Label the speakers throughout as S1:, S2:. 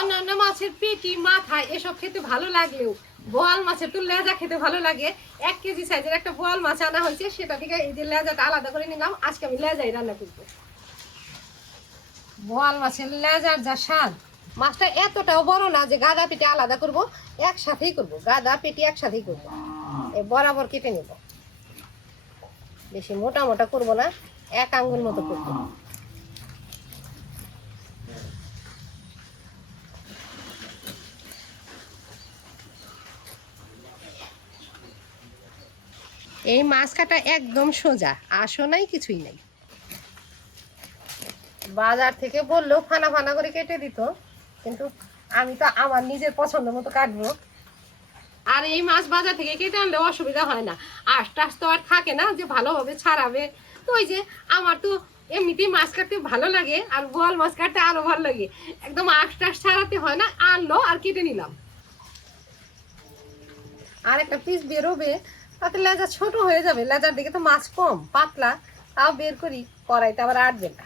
S1: অন্যান্য মাছের পেটি, মাথা, এসব খেতে ভালো লাগলেও বোয়াল মাছের তো লেজা খেতে ভালো লাগে। এক কেজি সাইজের একটা বোয়াল মাছ আনা হয়েছে, সেটা থেকে এই যে লেজাটা আলাদা করে নিলাম, আজকে আমি লেজাই রান্না করব। বোয়াল মাছের লেজার যা স্বাদ, মাছটা এতটাও বড় না যে গাদা পেটি আলাদা করব, একসাথেই করব, গাদা পেটি একসাথেই করব। এই বরাবর কেটে নেব। বেশি মোটা মোটা করব না, এক আঙ্গুল মতো করব। এই মাছ কাটা একদম সোজা, আসো নাই, কিছুই নাই। বাজার থেকে বললেও ফানা ফানা করে কেটে দিত, কিন্তু আমি তো আমার নিজের পছন্দ মতো কাটবো। আর এই মাছ বাজার থেকে কেটে আনলে অসুবিধা হয় না। টাস তো আর থাকে না যে ভালোভাবে ছাড়াবে। তো ওই যে আমার তো এমনিতেই মাছ কাটতে ভালো লাগে, আর বোয়াল মাছ কাটতে আরও ভালো লাগে। একদম আশ টাস ছাড়াতে হয় না, আনলো আর কেটে নিলাম। আর একটা পিস বেরোবে তাতে লেজা ছোট হয়ে যাবে, লেজার দিকে তো মাছ কম, পাতলা, তাও বের করি কড়াইতে, আবার আটবে না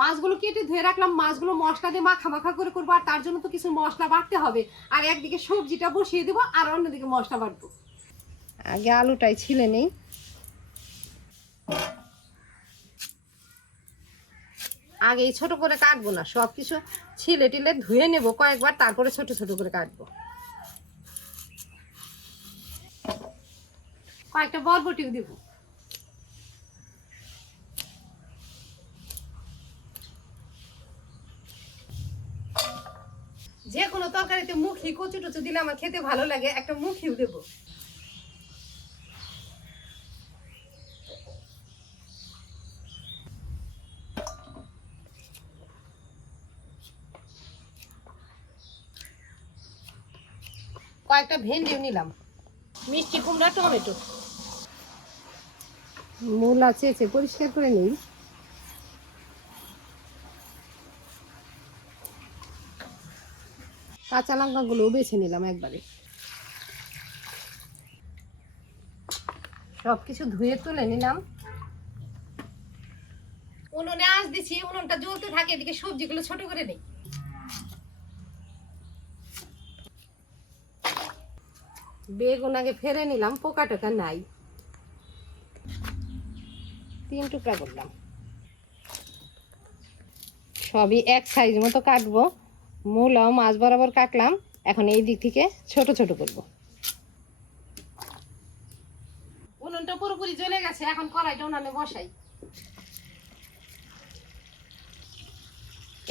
S1: মাছগুলো কেটে ধুয়ে রাখলাম, মাছগুলো মশলা দিয়ে মাখা মাখা করে করব, আর তার জন্য তো কিছু মশলা বাটতে হবে। আর একদিকে সবজিটা বসিয়ে দেবো, আর অন্যদিকে মশলা বাটবো। আগে আলুটাই ছিলে নেই। আগে এই ছোট করে কাটবো না সব কিছু ছিলে টিলে ধুয়ে নেব কয়েকবার, তারপরে ছোট ছোট করে কাটবো। কয়েকটা বরবটিও দিব। যে কোনো তরকারিতে মুখি কচু টচু দিলে আমার খেতে ভালো লাগে, একটা মুখিও দেবো। কয়েকটা ভেন্ডিও নিলাম। মিষ্টি কুমড়া টমেটো। মূলা চেয়েছে পরিষ্কার করে নিই। কাঁচা লঙ্কাগুলো বেছে নিলাম একবারে। সব কিছু ধুয়ে তুলে নিলাম। উনুনে আঁচ দিছি উনুনটা জ্বলতে থাকে এদিকে সবজিগুলো ছোট করে নেই। বেগুন আগে ফেরে নিলাম, পোকা টোকা নাই। তিন টুকরা করলাম। সবই এক সাইজ মতো কাটবো। মূলাও মাছ বরাবর কাটলাম। এখন এই দিক থেকে ছোট ছোট করব। উনুনটা পুরোপুরি জ্বলে গেছে, এখন কড়াইটা উনানে বসাই।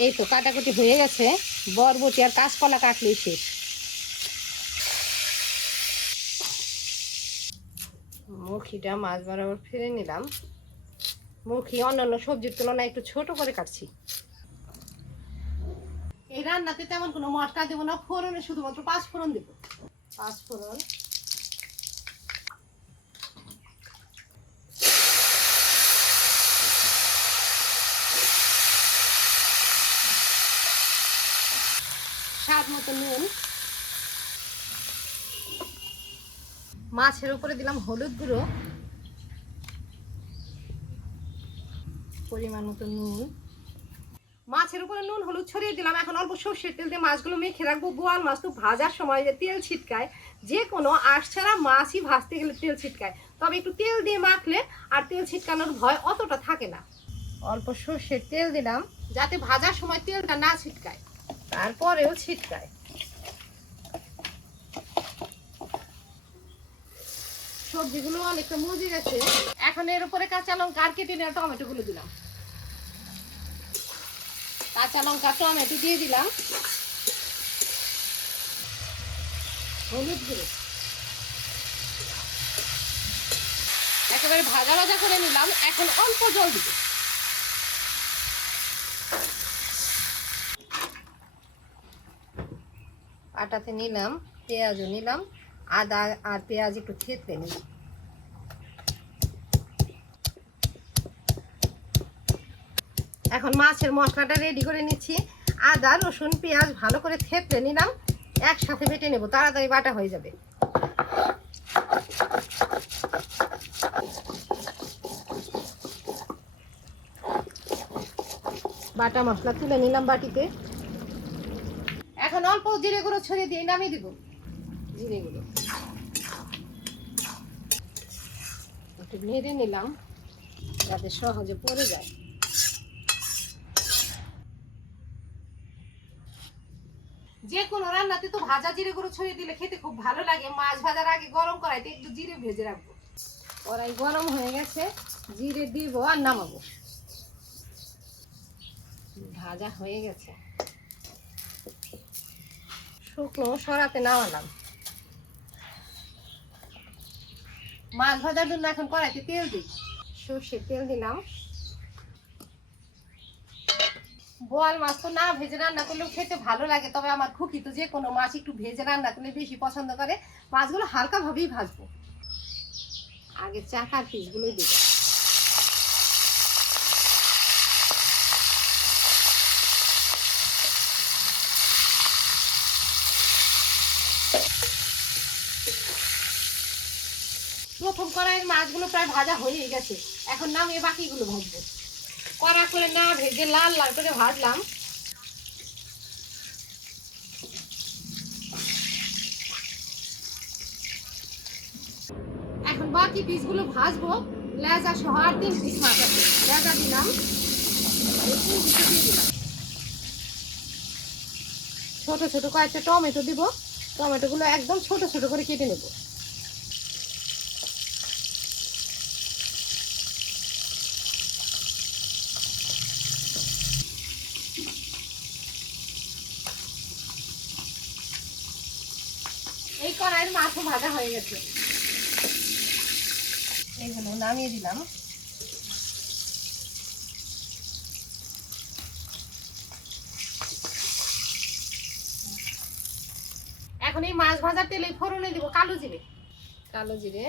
S1: এই তো কাটাকুটি হয়ে গেছে। বরবটি আর কাঁচকলা কাটলেই শেষ। মুখিটা মাছ বরাবর ফিরে নিলাম। মুখি অন্যান্য সবজির তুলনায় একটু ছোট করে কাটছি। এই রান্নাতে তেমন কোনো মশলা দেবো না, ফোড়নে শুধুমাত্র পাঁচ ফোড়ন দেবো। পাঁচ ফোড়ন স্বাদ মতো নুন। মাছের উপরে দিলাম হলুদ গুঁড়ো। পরিমাণ মতো নুন। মাছের উপরে নুন, হলুদ ছড়িয়ে দিলাম। এখন অল্প সর্ষের তেল দিয়ে মাছগুলো মেখে রাখব। বোয়াল মাছ তো ভাজার সময় যে তেল ছিটকায়, যে কোনো আঁশ ছাড়া মাছই ভাজতে গেলে তেল ছিটকায়। তবে একটু তেল দিয়ে মাখলে আর তেল ছিটকানোর ভয় অতটা থাকে না। অল্প সর্ষের তেল দিলাম, যাতে ভাজার সময় তেলটা না ছিটকায়, তারপরেও ছিটকায়। সবজিগুলো অনেকটা মজে গেছে। এখন এর উপরে কাঁচা লঙ্কা আর কেটে নেওয়া টমেটো গুলো দিলাম। কাঁচা লঙ্কা, টমেটো দিয়ে দিলাম। হলুদ গুঁড়ো। একেবারে ভাজা ভাজা করে নিলাম। এখন অল্প জল দিব। আটাতে নিলাম, পেঁয়াজও নিলাম। আদা আর পেঁয়াজ একটু থেতকে নিই। এখন মাছের মশলাটা রেডি করে নিচ্ছি। আদা, রসুন, পেঁয়াজ ভালো করে থেতলে নিলাম। একসাথে বেটে নেব, তাড়াতাড়ি বাটা হয়ে যাবে। বাটা মশলা তুলে নিলাম বাটিতে। এখন অল্প জিরে গুঁড়ো ছড়িয়ে দিয়ে নামিয়ে দেবো। জিরে একটু নেড়ে নিলাম যাতে সহজে পড়ে যায়। যে কোনো রান্নাতে তো ভাজা জিরে গুঁড়ো ছড়িয়ে দিলে খেতে খুব ভালো লাগে। মাছ ভাজার আগে গরম করাইতে একটু জিরে ভেজে রাখব। কড়াই গরম হয়ে গেছে জিরে দিব আর নামাবো। ভাজা হয়ে গেছে। শুকনো সরাতে নামালাম। মাছ ভাজার জন্য এখন কড়াইতে তেল দিই। সর্ষে তেল দিলাম। বল মাছ তো না ভেজে রান্না করলেও খেতে ভালো লাগে তবে আমার খুকি তো যে কোনো মাছ একটু ভেজে রান্না করলে বেশি পছন্দ করে। মাছগুলো হালকাভাবেই ভাজবো। আগে চাকার পিসগুলোই দিব প্রথম কড়াইয়ের মাছগুলো প্রায় ভাজা হয়ে গেছে। এখন নামিয়ে বাকিগুলো ভাজবো। কড়া করে না ভেজে লাল লাল করে ভাজলাম। এখন বাকি পিসগুলো ভাজবো। লেজা সহ আর তিন পিস মাছ আছে। লেজা দিলাম। ছোট ছোট কয়েকটা টমেটো দিব। টমেটোগুলো একদম ছোট ছোট করে কেটে নেব। কড়াইয়ের মাছও ভাজা হয়ে গেছে। এইগুলো নামিয়ে দিলাম। এখন এই মাছ ভাজার তেলে ফোড়নে দিব কালো জিরে। কালো জিরে,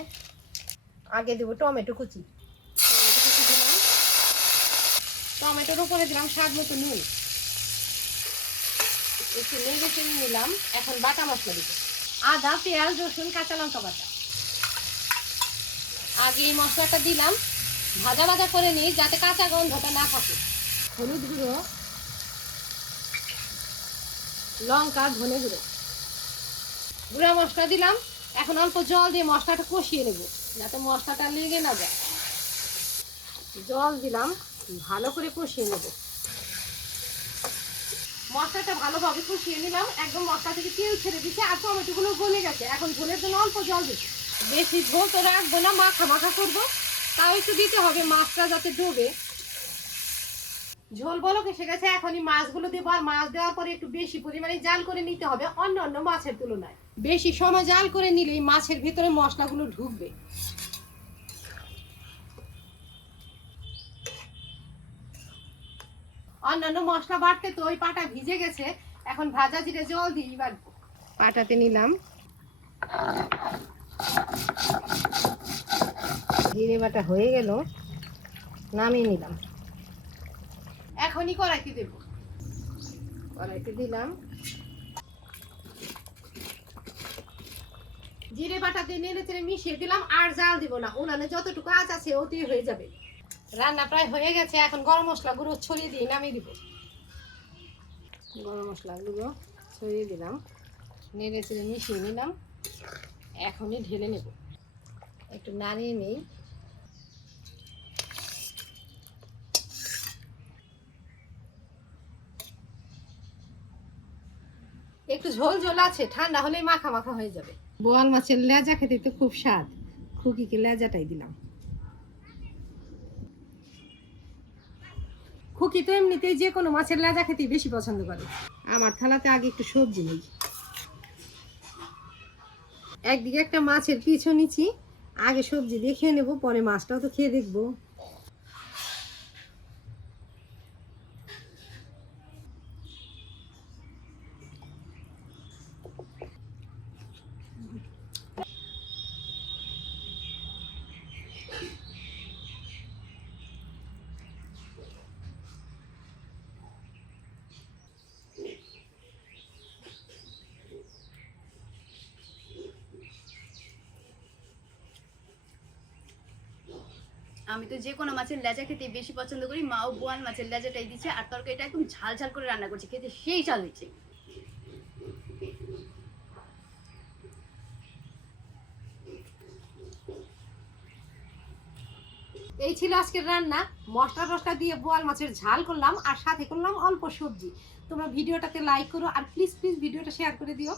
S1: আগে দিব টমেটো কুচি। টমেটো কুচি টমেটোর উপরে দিলাম স্বাদ মতো নুন। একটু নেড়ে নিলাম, এখন বাটা মশলা দিব। আদা, পেঁয়াজ, রসুন, কাঁচা লঙ্কা বাটা। আগে এই মশলাটা দিলাম। ভাজা ভাজা করে নিই যাতে কাঁচা গন্ধটা না থাকে। হলুদ গুঁড়ো, লঙ্কা, ধনে গুঁড়ো। গুঁড়া মশলা দিলাম। এখন অল্প জল দিয়ে মশলাটা কষিয়ে নেব, যাতে মশলাটা লেগে না যায়। জল দিলাম, ভালো করে কষিয়ে নেব। মশলাটা ভালোভাবে কষিয়ে নিলাম। একদম মশলা থেকে তেল ছেড়ে দিচ্ছে আর টমেটোগুলো গলে গেছে। এখন ঝোলের জন্য অল্প জল দিচ্ছি। বেশি ঝোল তো রাখব না, মাখা মাখা করব। তাও একটু দিতে হবে, মাছটা যাতে ডোবে। ঝোল বলো এসে গেছে এখনই মাছগুলো দেবো। আর মাছ দেওয়ার পরে একটু বেশি পরিমাণে জাল করে নিতে হবে অন্য অন্য মাছের তুলনায়। বেশি সময় জাল করে নিলেই মাছের ভিতরে মশলাগুলো ঢুকবে। অন্যান্য মশলা বাড়তে তো ওই পাটা ভিজে গেছে। এখন ভাজা জিরে জল দিয়ে বাড়বো। পাটাতে নিলাম। জিরে বাটা হয়ে গেল নামিয়ে নিলাম। এখনই কড়াইতে দেব। কড়াইতে দিলাম। জিরে বাটাতে নেড়ে চেড়ে মিশিয়ে দিলাম আর জাল দিব না। উনানে যতটুকু আঁচ আছে ওতে হয়ে যাবে। রান্না প্রায় হয়ে গেছে এখন গরম মশলা গুঁড়ো ছড়িয়ে দিয়ে নামিয়ে দিব। গরম মশলা গুঁড়ো ছড়িয়ে দিলাম। নেড়ে চেড়ে মিশিয়ে নিলাম। এখনই ঢেলে নেব। একটু নাড়িয়ে নিই। একটু ঝোল ঝোল আছে ঠান্ডা হলেই মাখা মাখা হয়ে যাবে। বোয়াল মাছের লেজা খেতে তো খুব স্বাদ। খুকিকে লেজাটাই দিলাম। খুকি তো এমনিতেই যে কোনো মাছের লেজা খেতেই বেশি পছন্দ করে। আমার থালাতে আগে একটু সবজি নেই। একদিকে একটা মাছের পিছু নিচ্ছি আগে সবজি দিয়ে খেয়ে নেব পরে মাছটাও তো খেয়ে দেখব।
S2: আমি তো যে কোনো মাছের লেজা খেতে বেশি পছন্দ করি, মাও বোয়াল মাছের লেজাটাই দিচ্ছে, আর তরকারিটা একদম ঝাল ঝাল করে রান্না করছে, খেতে সেই ঝাল হয়েছে
S1: এই ছিল আজকের রান্না। মশলা টসলা দিয়ে বোয়াল মাছের ঝাল করলাম, আর সাথে করলাম অল্প সবজি। তোমরা ভিডিওটাতে লাইক করো, আর প্লিজ প্লিজ ভিডিওটা শেয়ার করে দিও।